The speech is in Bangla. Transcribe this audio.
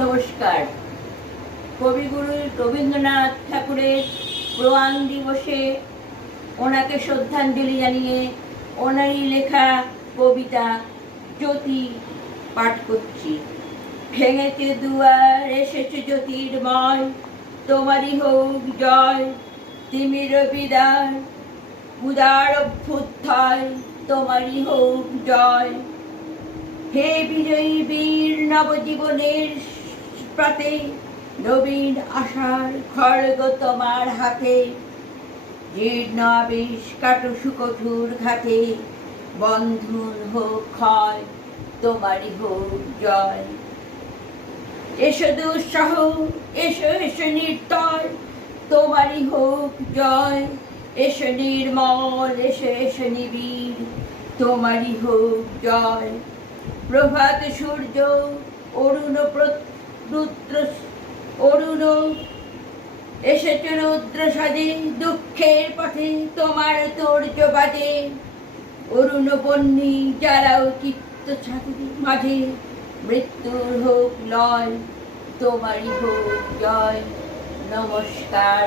নমস্কার। কবিগুরু রবীন্দ্রনাথ ঠাকুরের প্রয়াণ দিবসে ওনাকে শ্রদ্ধাঞ্জলি জানিয়ে ওনারই লেখা কবিতা জ্যোতি পাঠ করছি। ভেঙেছে দুয়ার, এসেছে জ্যোতির্ময়, তোমারই হোক জয়। তিমির বিদার, উদার অভ্যুত্থায়, তোমারই হোক জয়। হে বিজয়ী বীর, নবজীবনের প্রাতে নবীন আশার খড়গ তোমার হাতে। জীর্ণ আবেশ কাটো সুকঠোর ঘাটে, বন্ধন হোক ক্ষয়, তোমারই হোক জয়। এসো দুঃসহ, এসো এসো নির্দয়, তোমারই হোক জয়। এসো নির্মল, এসো এসো নিবিড়, তোমারই হোক জয়। প্রভাত সূর্য, অরুণ রুদ্র, অরুণ এসেছে রুদ্র সাজে, দুঃখের পথে তোমার তোর্য বাজে। অরুণ বন্যী যারাও চিত্ত মাঝে, মৃত্যুর হোক লয়, তোমারই হোক জয়। নমস্কার।